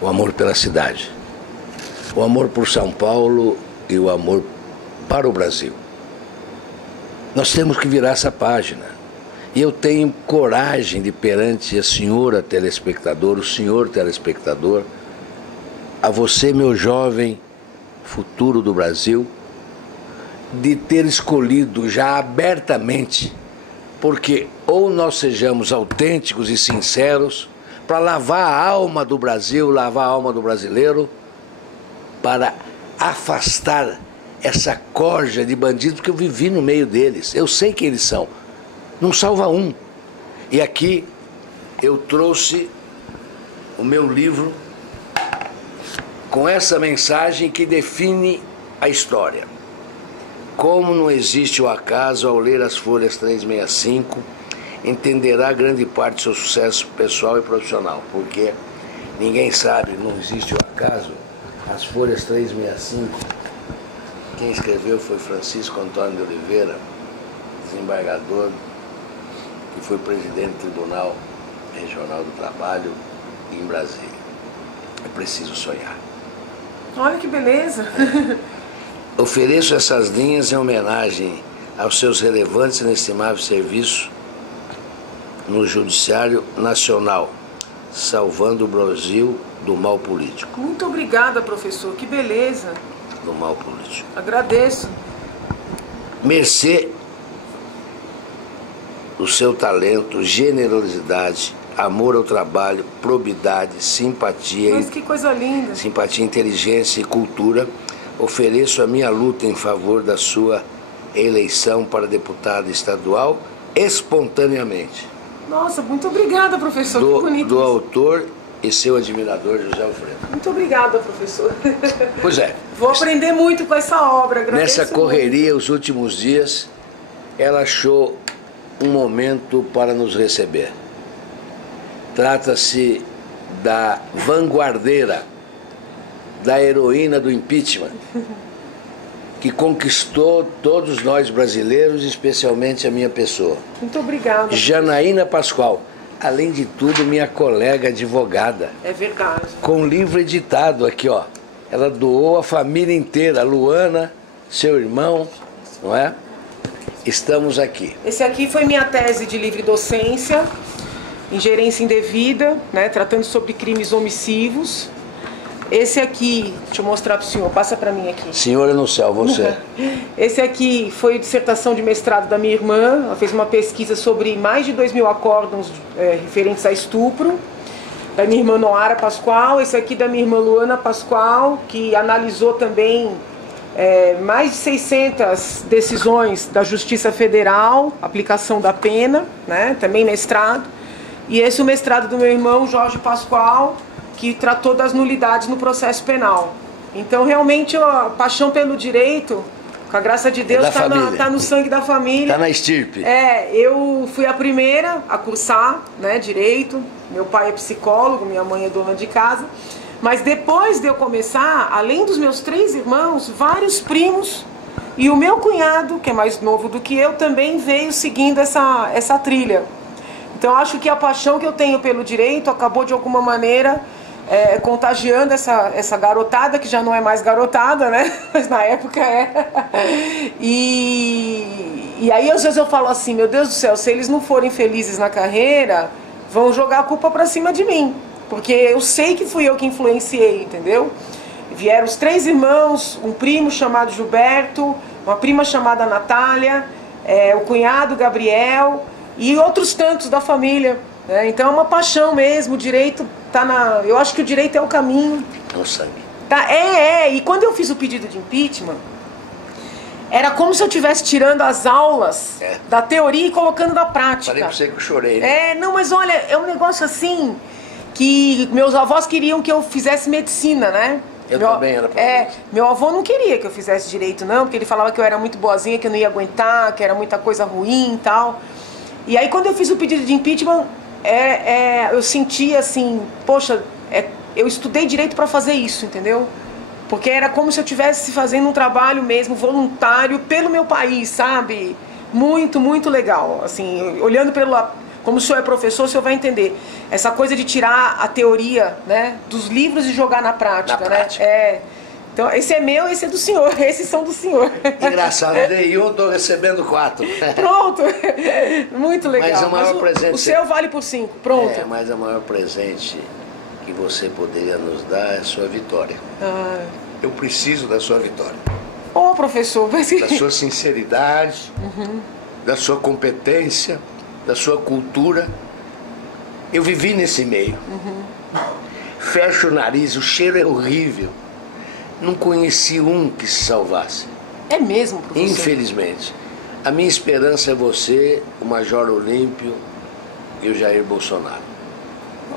o amor pela cidade, o amor por São Paulo e o amor para o Brasil. Nós temos que virar essa página. E eu tenho coragem de, perante a senhora telespectador, o senhor telespectador, a você, meu jovem futuro do Brasil, de ter escolhido já abertamente, porque ou nós sejamos autênticos e sinceros para lavar a alma do Brasil, lavar a alma do brasileiro, para afastar essa corja de bandidos, porque eu vivi no meio deles, eu sei quem eles são, não salva um. E aqui eu trouxe o meu livro com essa mensagem que define a história. Como não existe o acaso, ao ler as folhas 365, entenderá grande parte do seu sucesso pessoal e profissional, porque ninguém sabe, não existe o acaso. As folhas 365, quem escreveu foi Francisco Antônio de Oliveira, desembargador, que foi presidente do Tribunal Regional do Trabalho em Brasília. É preciso sonhar. Olha que beleza! Ofereço essas linhas em homenagem aos seus relevantes e inestimáveis serviços no Judiciário Nacional, salvando o Brasil do mal político. Muito obrigada, professor. Que beleza! Do mal político. Agradeço. Mercê o seu talento, generosidade, amor ao trabalho, probidade, simpatia. Mas que coisa linda! Simpatia, inteligência e cultura. Ofereço a minha luta em favor da sua eleição para deputado estadual espontaneamente. Nossa, muito obrigada, professor. Que bonito. Do autor e seu admirador, José Alfredo. Muito obrigada, professor. Pois é. Vou aprender muito com essa obra. Agradeço nessa correria, muito. Os últimos dias, ela achou um momento para nos receber. Trata-se da vanguardeira, da heroína do impeachment, que conquistou todos nós brasileiros, especialmente a minha pessoa. Muito obrigada. Janaína Pascoal, além de tudo, minha colega advogada. É verdade. Com um livro editado aqui, ó. Ela doou a família inteira, a Luana, seu irmão, não é? Estamos aqui. Esse aqui foi minha tese de livre docência, em gerência indevida, né, tratando sobre crimes omissivos. Esse aqui, deixa eu mostrar para o senhor, passa para mim aqui. Senhora no céu, você. Esse aqui foi dissertação de mestrado da minha irmã. Ela fez uma pesquisa sobre mais de 2.000 acórdãos referentes a estupro. Da minha irmã Noara Pascoal. Esse aqui da minha irmã Luana Pascoal, que analisou também mais de 600 decisões da Justiça Federal, aplicação da pena, né, também mestrado. E esse é o mestrado do meu irmão Jorge Pascoal, que tratou das nulidades no processo penal. Então, realmente, a paixão pelo direito, com a graça de Deus, está no sangue da família. Está na estirpe. Eu fui a primeira a cursar, né, direito. Meu pai é psicólogo, minha mãe é dona de casa. Mas depois de eu começar, além dos meus 3 irmãos, vários primos e o meu cunhado, que é mais novo do que eu, também veio seguindo essa trilha. Então, acho que a paixão que eu tenho pelo direito acabou, de alguma maneira, contagiando essa garotada, que já não é mais garotada, né? Mas na época E aí, às vezes, eu falo assim, meu Deus do céu, se eles não forem felizes na carreira, vão jogar a culpa pra cima de mim. Porque eu sei que fui eu que influenciei, entendeu? Vieram os 3 irmãos, um primo chamado Gilberto, uma prima chamada Natália, o cunhado Gabriel e outros tantos da família. Então é uma paixão mesmo, o direito tá na... Eu acho que o direito é o caminho. É o sangue. Tá, e quando eu fiz o pedido de impeachment, era como se eu estivesse tirando as aulas da teoria e colocando na prática. Falei pra você que eu chorei, né? Não, mas olha, é um negócio assim, que meus avós queriam que eu fizesse medicina, né? Eu também era pra isso. Meu avô não queria que eu fizesse direito, não, porque ele falava que eu era muito boazinha, que eu não ia aguentar, que era muita coisa ruim e tal. E aí, quando eu fiz o pedido de impeachment, eu senti assim, poxa, eu estudei direito para fazer isso, entendeu? Porque era como se eu estivesse fazendo um trabalho mesmo voluntário pelo meu país, sabe? Muito, muito legal. Assim, olhando como o senhor é professor, o senhor vai entender. Essa coisa de tirar a teoria, né, dos livros e jogar na prática. Na prática. Então, esse é meu, esse é do senhor, esses são do senhor. Engraçado, dei eu estou recebendo 4. Pronto, muito legal. Mas o maior presente... O seu vale por 5, pronto. Mas o maior presente que você poderia nos dar é a sua vitória. Eu preciso da sua vitória. Ô, professor, mas... Da sua sinceridade, da sua competência, da sua cultura. Eu vivi nesse meio. Fecho o nariz, o cheiro é horrível. Não conheci um que se salvasse. É mesmo, professor? Infelizmente. A minha esperança é você, o Major Olímpio e o Jair Bolsonaro.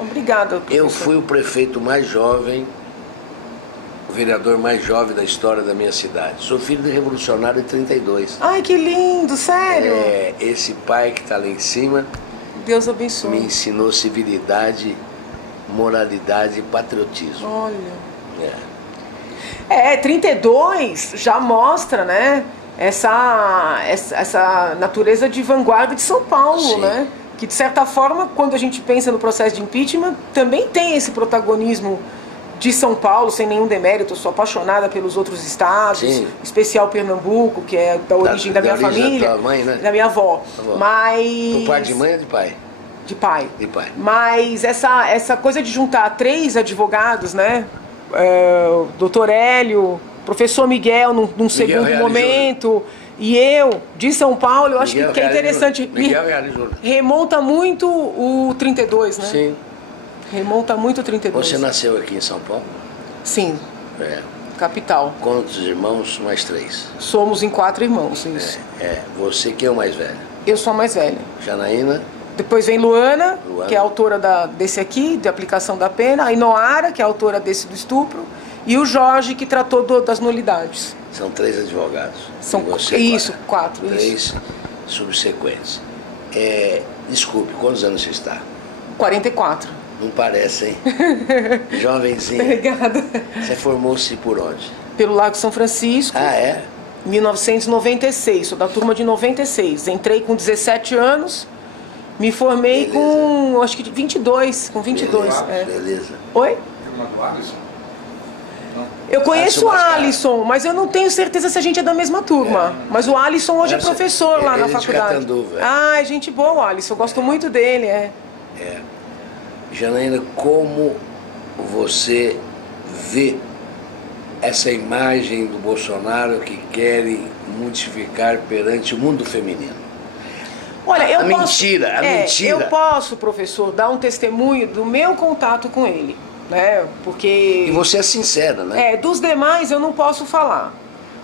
Obrigada, professor. Eu fui o prefeito mais jovem, o vereador mais jovem da história da minha cidade. Sou filho de revolucionário de 32. Ai, que lindo, sério? Esse pai que está lá em cima... Deus abençoe. Me ensinou civilidade, moralidade e patriotismo. Olha... 32 já mostra, né, essa natureza de vanguarda de São Paulo, Sim. né? Que, de certa forma, quando a gente pensa no processo de impeachment, também tem esse protagonismo de São Paulo, sem nenhum demérito. Eu sou apaixonada pelos outros estados, Sim. em especial Pernambuco, que é da origem da minha família, da tua mãe, né? da minha avó. Mas... Por parte de mãe ou de pai? De pai. De pai. Mas essa coisa de juntar 3 advogados, né? O doutor Hélio, professor Miguel num segundo momento, e eu, de São Paulo, eu acho que é interessante. Miguel realizou. Remonta muito o 32, né? Sim. Remonta muito o 32. Você nasceu aqui em São Paulo? Sim. Capital. Quantos irmãos? Mais 3. Somos em 4 irmãos, isso. Você que é o mais velho? Eu sou a mais velha. Janaína? Depois vem Luana, que é a autora desse aqui, de aplicação da pena. A Inoara, que é a autora desse do estupro. E o Jorge, que tratou das nulidades. São 3 advogados. São você, isso, 4. 3 subsequentes. Desculpe, quantos anos você está? 44. Não parece, hein? Jovenzinha. Obrigada. Você formou-se por onde? Pelo Lago São Francisco. Ah, é? 1996. Sou da turma de 96. Entrei com 17 anos. Me formei com, acho que 22, com 22. Beleza. Oi? Eu conheço o Alisson, mas eu não tenho certeza se a gente é da mesma turma. Mas o Alisson hoje é professor lá na faculdade. É gente boa o Alisson, eu gosto muito dele. Janaína, como você vê essa imagem do Bolsonaro que querem modificar perante o mundo feminino? Olha, a mentira. Eu posso, professor, dar um testemunho do meu contato com ele, né? Porque... E você é sincera, né? Dos demais eu não posso falar.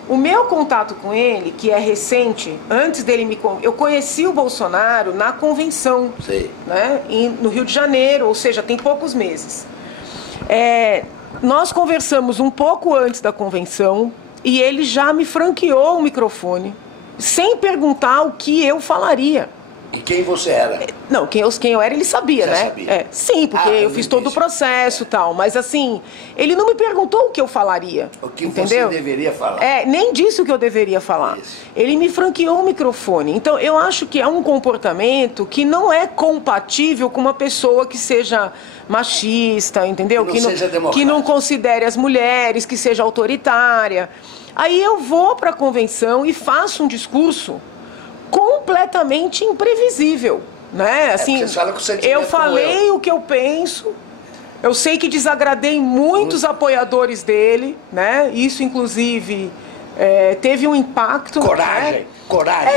O meu contato com ele, que é recente, antes dele eu conheci o Bolsonaro na convenção, Sei. Né? No Rio de Janeiro, ou seja, tem poucos meses. Nós conversamos um pouco antes da convenção e ele já me franqueou o microfone, sem perguntar o que eu falaria. E quem você era? Não, quem eu era, ele sabia, né? Sabia. Sim, porque eu fiz todo o processo e tal. Mas assim, ele não me perguntou o que eu falaria. O que entendeu? você deveria falar. Nem disse o que eu deveria falar. Isso. Ele me franqueou o microfone. Então, eu acho que é um comportamento que não é compatível com uma pessoa que seja machista, entendeu? Que não considere as mulheres, que seja autoritária. Aí eu vou para a convenção e faço um discurso completamente imprevisível, né? Assim, eu falei o que eu penso. Eu sei que desagradei muitos apoiadores dele, né? Isso, inclusive, teve um impacto. Coragem.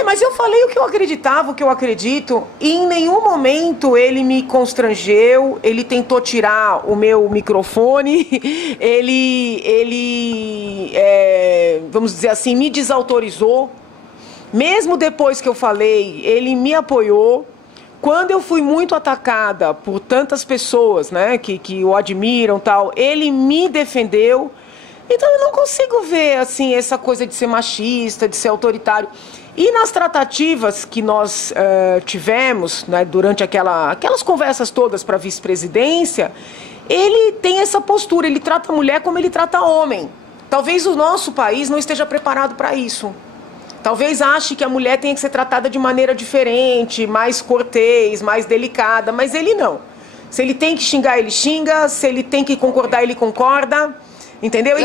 Mas eu falei o que eu acreditava, o que eu acredito, e em nenhum momento ele me constrangeu, ele tentou tirar o meu microfone, ele vamos dizer assim, me desautorizou. Mesmo depois que eu falei, ele me apoiou. Quando eu fui muito atacada por tantas pessoas, né, que o admiram, tal, ele me defendeu. Então eu não consigo ver assim essa coisa de ser machista, de ser autoritário. E nas tratativas que nós tivemos, né, durante aquelas conversas todas para a vice-presidência, ele tem essa postura, ele trata a mulher como ele trata homem. Talvez o nosso país não esteja preparado para isso. talvez ache que a mulher tem que ser tratada de maneira diferente, mais cortês, mais delicada, mas ele não. Se ele tem que xingar, ele xinga, se ele tem que concordar, ele concorda. Entendeu?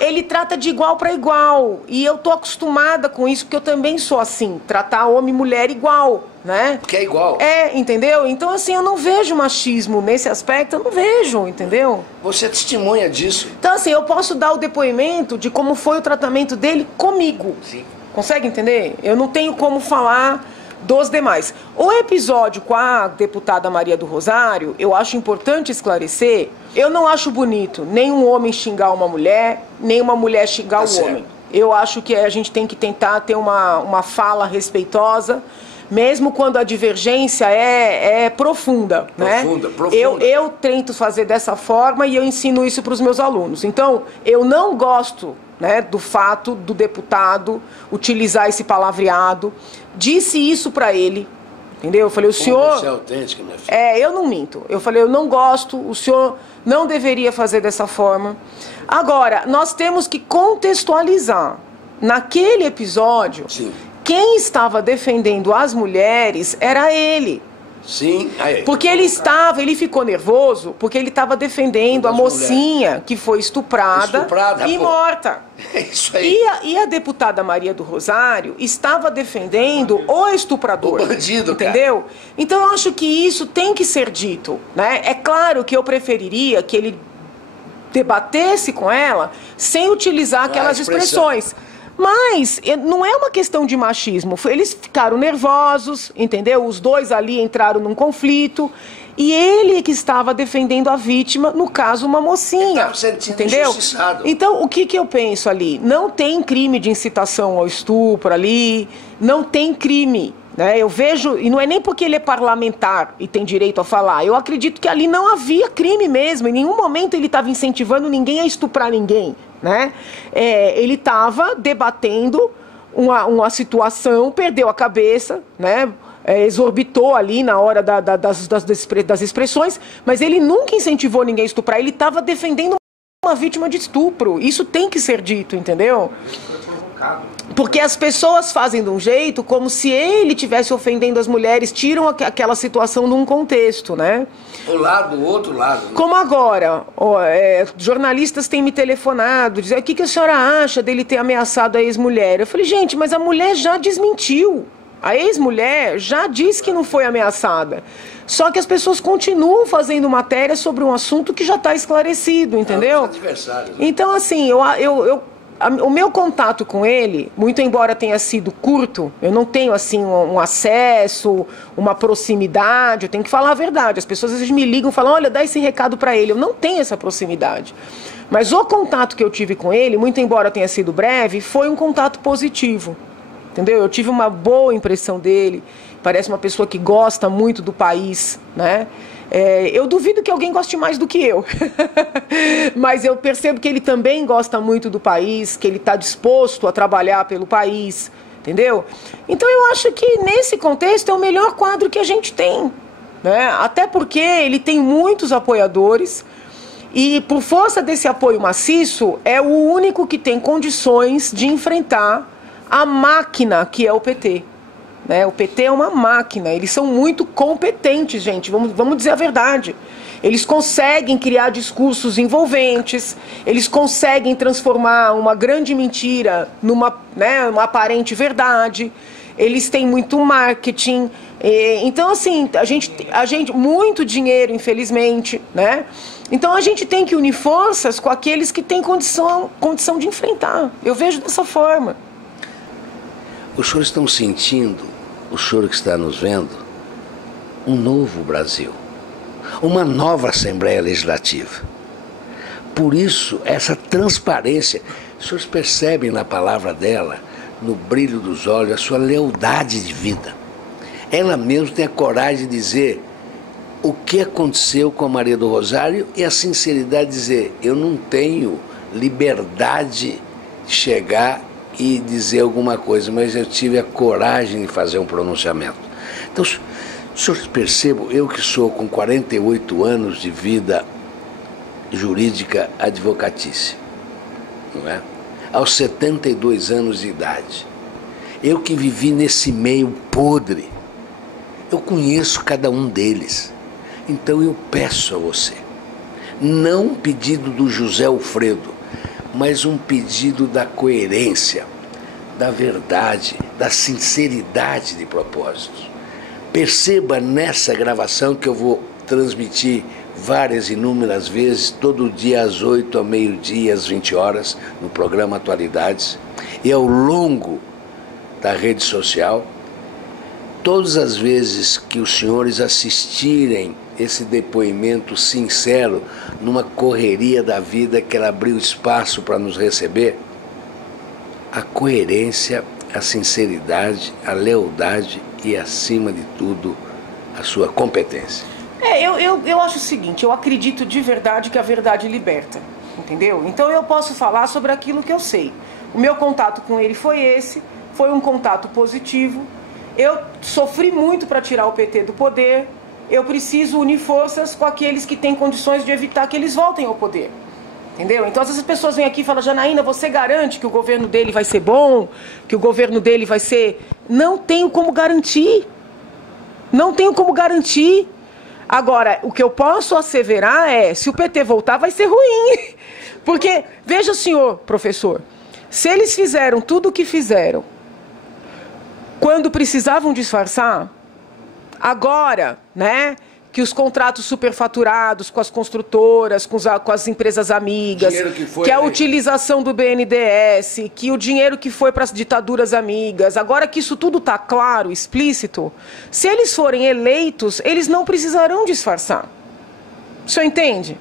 Ele trata de igual para igual. E eu tô acostumada com isso, porque eu também sou assim. Tratar homem e mulher igual, né? Porque é igual. Entendeu? Então, assim, eu não vejo machismo nesse aspecto, eu não vejo, entendeu? Você é testemunha disso. Então, assim, eu posso dar o depoimento de como foi o tratamento dele comigo. Sim. Consegue entender? Eu não tenho como falar dos demais. O episódio com a deputada Maria do Rosário, eu acho importante esclarecer, eu não acho bonito nem um homem xingar uma mulher, nem uma mulher xingar o homem. Eu acho que a gente tem que tentar ter uma fala respeitosa, mesmo quando a divergência é profunda, né? Profunda. Eu tento fazer dessa forma e eu ensino isso para os meus alunos. Então, eu não gosto, né, do fato do deputado utilizar esse palavreado. Disse isso para ele, entendeu? Eu falei, o senhor... Você é autêntica, minha filha. Eu não minto. Eu falei, eu não gosto, o senhor não deveria fazer dessa forma. Agora, nós temos que contextualizar. Naquele episódio, sim, quem estava defendendo as mulheres era ele. Sim. Porque ele ficou nervoso porque ele estava defendendo a mocinha que foi estuprada e morta. É isso aí. E a deputada Maria do Rosário estava defendendo o estuprador. O bandido, entendeu? Cara. Então eu acho que isso tem que ser dito, né? É claro que eu preferiria que ele debatesse com ela sem utilizar aquelas expressões. Mas não é uma questão de machismo. Eles ficaram nervosos, entendeu? Os dois ali entraram num conflito. E ele que estava defendendo a vítima, no caso, uma mocinha. Entendeu? Então, o que eu penso ali? Não tem crime de incitação ao estupro ali. Não tem crime. Né? Eu vejo, e não é nem porque ele é parlamentar e tem direito a falar. Eu acredito que ali não havia crime mesmo. Em nenhum momento ele estava incentivando ninguém a estuprar ninguém. Né? Ele estava debatendo uma situação, perdeu a cabeça, né? Exorbitou ali na hora das expressões, mas ele nunca incentivou ninguém a estuprar, ele estava defendendo uma vítima de estupro. Isso tem que ser dito, entendeu? Porque as pessoas fazem de um jeito como se ele estivesse ofendendo as mulheres, tiram aquela situação num contexto, né? O outro lado. Né? Como agora, jornalistas têm me telefonado, dizendo, o que a senhora acha dele ter ameaçado a ex-mulher? Eu falei, gente, mas a mulher já desmentiu. A ex-mulher já disse que não foi ameaçada. Só que as pessoas continuam fazendo matéria sobre um assunto que já está esclarecido, entendeu? Então, assim, o meu contato com ele, muito embora tenha sido curto, eu não tenho assim um acesso, uma proximidade, eu tenho que falar a verdade. As pessoas às vezes me ligam e falam, olha, dá esse recado para ele. Eu não tenho essa proximidade. Mas o contato que eu tive com ele, muito embora tenha sido breve, foi um contato positivo. Entendeu? Eu tive uma boa impressão dele, parece uma pessoa que gosta muito do país, né? Eu duvido que alguém goste mais do que eu, mas eu percebo que ele também gosta muito do país, que ele está disposto a trabalhar pelo país, entendeu? Então eu acho que nesse contexto é o melhor quadro que a gente tem, né? Até porque ele tem muitos apoiadores e por força desse apoio maciço é o único que tem condições de enfrentar a máquina que é o PT. Né? O PT é uma máquina, eles são muito competentes, gente, vamos dizer a verdade. Eles conseguem criar discursos envolventes, eles conseguem transformar uma grande mentira numa uma aparente verdade, eles têm muito marketing. Então, assim, a gente muito dinheiro, infelizmente, né? Então a gente tem que unir forças com aqueles que têm condição de enfrentar. Eu vejo dessa forma. Os senhores estão sentindo, o senhor que está nos vendo, um novo Brasil, uma nova Assembleia Legislativa. Por isso, essa transparência, os senhores percebem na palavra dela, no brilho dos olhos, a sua lealdade de vida. Ela mesma tem a coragem de dizer o que aconteceu com a Maria do Rosário e a sinceridade de dizer, eu não tenho liberdade de chegar e dizer alguma coisa, mas eu tive a coragem de fazer um pronunciamento. Então, senhores percebam, eu que sou com 48 anos de vida jurídica advocatícia, não é? Aos 72 anos de idade, Eu que vivi nesse meio podre, eu conheço cada um deles. Então eu peço a você, não um pedido do José Alfredo, mas um pedido da coerência, da verdade, da sinceridade de propósitos. Perceba nessa gravação que eu vou transmitir várias, inúmeras vezes, todo dia às 8, ao meio-dia, às 20 horas, no programa Atualidades, e ao longo da rede social, todas as vezes que os senhores assistirem esse depoimento sincero, numa correria da vida que ela abriu espaço para nos receber, a coerência, a sinceridade, a lealdade e, acima de tudo, a sua competência. Eu acho o seguinte, eu acredito de verdade que a verdade liberta, entendeu? Então eu posso falar sobre aquilo que eu sei. O meu contato com ele foi esse, foi um contato positivo. Eu sofri muito para tirar o PT do poder. Eu preciso unir forças com aqueles que têm condições de evitar que eles voltem ao poder. Entendeu? Então essas pessoas vêm aqui e falam: Janaína, você garante que o governo dele vai ser bom? Que o governo dele vai ser... Não tenho como garantir. Não tenho como garantir. Agora, o que eu posso asseverar é, se o PT voltar, vai ser ruim. Porque, veja o senhor, professor, se eles fizeram tudo o que fizeram, quando precisavam disfarçar, agora, né, que os contratos superfaturados com as construtoras, com as empresas amigas, que a utilização do BNDES, que o dinheiro que foi para as ditaduras amigas, agora que isso tudo está claro, explícito, se eles forem eleitos, eles não precisarão disfarçar. O senhor entende?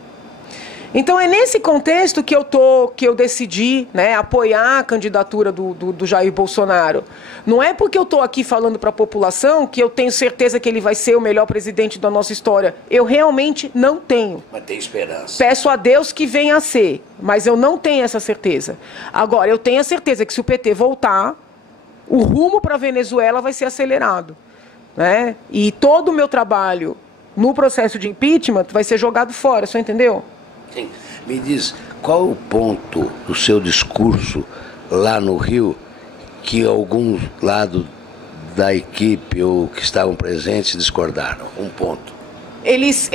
Então é nesse contexto que eu decidi, né, apoiar a candidatura do Jair Bolsonaro. Não é porque eu estou aqui falando para a população que eu tenho certeza que ele vai ser o melhor presidente da nossa história. Eu realmente não tenho. Mas tem esperança. Peço a Deus que venha a ser, mas eu não tenho essa certeza. Agora, eu tenho a certeza que se o PT voltar, o rumo para a Venezuela vai ser acelerado, né? E todo o meu trabalho no processo de impeachment vai ser jogado fora, você entendeu? Sim. Me diz, qual o ponto do seu discurso lá no Rio que alguns lados da equipe ou que estavam presentes discordaram? Um ponto. Eles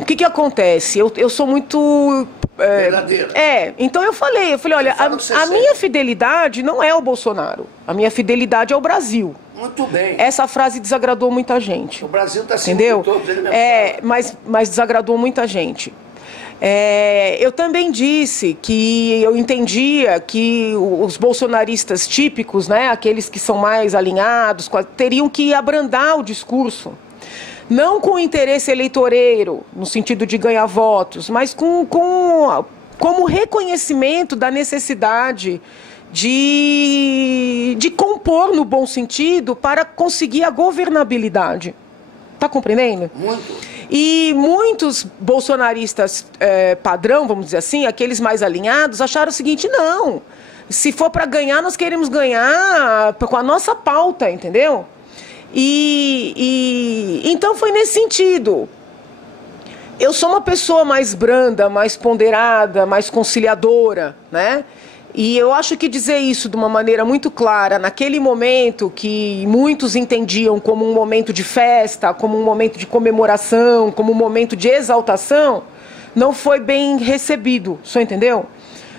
o que acontece? Eu sou muito... verdadeiro. Então eu falei, olha, a minha fidelidade não é o Bolsonaro. A minha fidelidade é o Brasil. Muito bem. Essa frase desagradou muita gente. O Brasil está sendo entendeu? Todos, ele mesmo mas desagradou muita gente. Eu também disse que eu entendia que os bolsonaristas típicos, né, aqueles que são mais alinhados, teriam que abrandar o discurso. Não com interesse eleitoreiro, no sentido de ganhar votos, mas como reconhecimento da necessidade de compor no bom sentido para conseguir a governabilidade. Está compreendendo? Muito. E muitos bolsonaristas padrão, vamos dizer assim, aqueles mais alinhados, acharam o seguinte: não, se for para ganhar, nós queremos ganhar com a nossa pauta, entendeu? Então foi nesse sentido. Eu sou uma pessoa mais branda, mais ponderada, mais conciliadora, né? E eu acho que dizer isso de uma maneira muito clara, naquele momento que muitos entendiam como um momento de festa, como um momento de comemoração, como um momento de exaltação, não foi bem recebido, o senhor entendeu?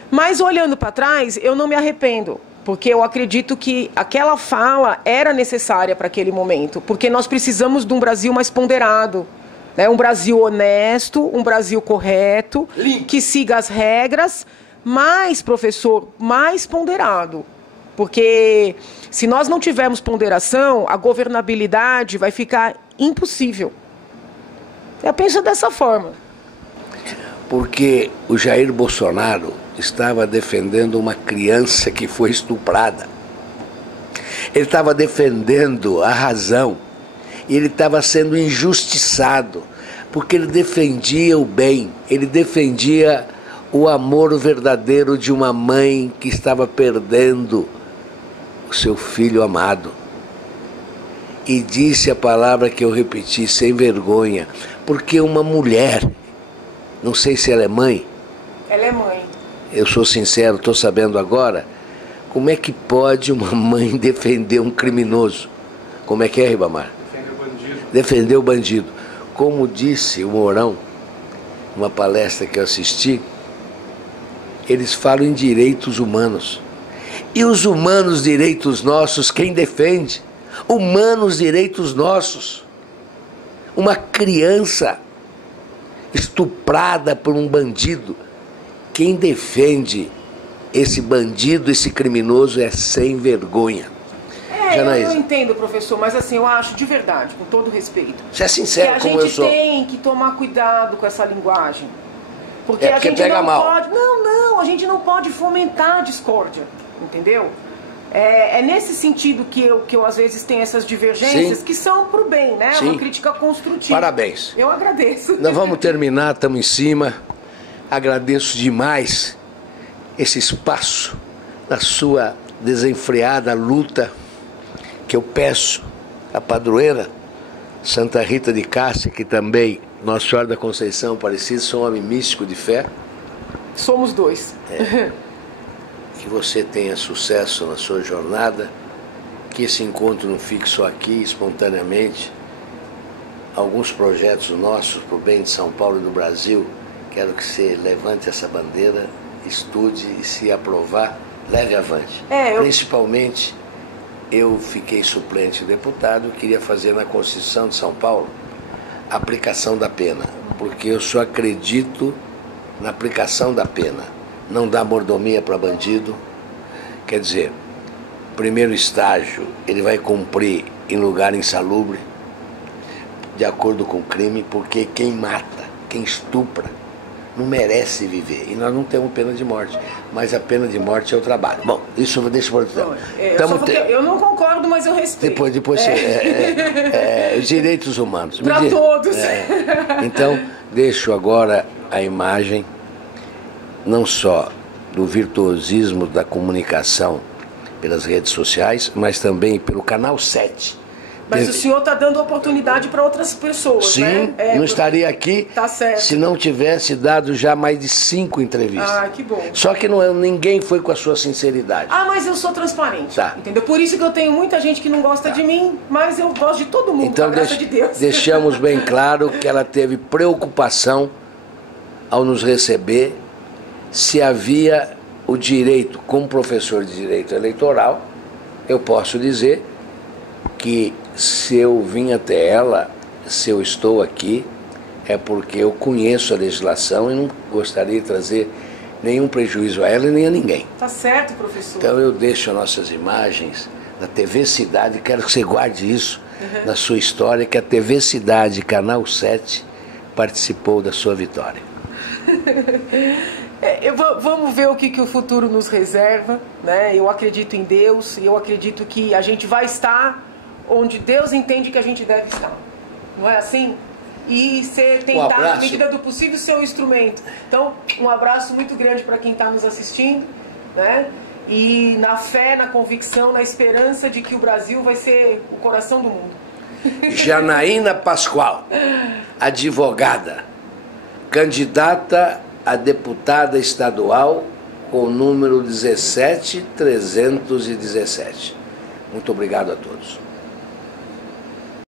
Mas olhando para trás, eu não me arrependo, porque eu acredito que aquela fala era necessária para aquele momento, porque nós precisamos de um Brasil mais ponderado, né? Um Brasil honesto, um Brasil correto, que siga as regras, mais, professor, mais ponderado. Porque se nós não tivermos ponderação, a governabilidade vai ficar impossível. Eu penso dessa forma. Porque o Jair Bolsonaro estava defendendo uma criança que foi estuprada. Ele estava defendendo a razão. Ele estava sendo injustiçado, porque ele defendia o bem, ele defendia o amor verdadeiro de uma mãe que estava perdendo o seu filho amado. E disse a palavra que eu repeti sem vergonha, porque uma mulher, não sei se ela é mãe. Ela é mãe. Eu sou sincero, estou sabendo agora, Como é que pode uma mãe defender um criminoso? Como é que é, Ribamar? Defender o bandido. Defender o bandido. Como disse o Mourão, uma palestra que eu assisti, eles falam em direitos humanos. E os humanos direitos nossos, quem defende? Humanos direitos nossos. Uma criança estuprada por um bandido. Quem defende esse bandido, esse criminoso é sem vergonha. Eu entendo, professor, mas assim, eu acho de verdade, com todo respeito, você é sincero que como eu sou. A gente tem que tomar cuidado com essa linguagem. Porque a gente pega não mal. pode. Não, a gente não pode fomentar a discórdia, entendeu? É nesse sentido que eu às vezes tenho essas divergências. Sim. Que são pro bem, né? Sim. Uma crítica construtiva. Parabéns. Eu agradeço. Nós vamos terminar, estamos em cima. Agradeço demais esse espaço na sua desenfreada luta, que eu peço à padroeira Santa Rita de Cássia, que também Nossa Senhora da Conceição Aparecida, sou um homem místico de fé. Somos dois. Que você tenha sucesso na sua jornada, que esse encontro não fique só aqui, espontaneamente. Alguns projetos nossos para o bem de São Paulo e do Brasil, quero que você levante essa bandeira, estude e, se aprovar, leve avante. Principalmente, eu fiquei suplente deputado, queria fazer na Constituição de São Paulo a aplicação da pena, porque eu só acredito na aplicação da pena, não dá mordomia para bandido. Quer dizer, primeiro estágio, ele vai cumprir em lugar insalubre, de acordo com o crime, porque quem mata, quem estupra, não merece viver. E nós não temos pena de morte, mas a pena de morte é o trabalho. Bom, isso eu deixo para outro tempo. Eu não concordo, mas eu respeito. Depois os direitos humanos. Para todos. Então, deixo agora a imagem, não só do virtuosismo da comunicação pelas redes sociais, mas também pelo Canal 7. Mas o senhor está dando oportunidade para outras pessoas, sim, né? Não estaria aqui se não tivesse dado já mais de 5 entrevistas. Ah, que bom. Só que ninguém foi com a sua sinceridade. Ah, mas eu sou transparente, entendeu? Por isso que eu tenho muita gente que não gosta de mim, mas eu gosto de todo mundo, então, com a graça de Deus. Deixamos bem claro que ela teve preocupação ao nos receber, se havia o direito, como professor de direito eleitoral, eu posso dizer que se eu vim até ela, se eu estou aqui, é porque eu conheço a legislação e não gostaria de trazer nenhum prejuízo a ela e nem a ninguém. Tá certo, professor. Então eu deixo as nossas imagens da TV Cidade, quero que você guarde isso na sua história, que a TV Cidade, Canal 7, participou da sua vitória. Vamos ver o que o futuro nos reserva, né? Eu acredito em Deus e eu acredito que a gente vai estar onde Deus entende que a gente deve estar. Não é assim? E você tentar, na medida do possível, ser um instrumento. Então, um abraço muito grande para quem está nos assistindo, né? E na fé, na convicção, na esperança de que o Brasil vai ser o coração do mundo. Janaína Pascoal, advogada, candidata a deputada estadual com o número 17317. Muito obrigado a todos.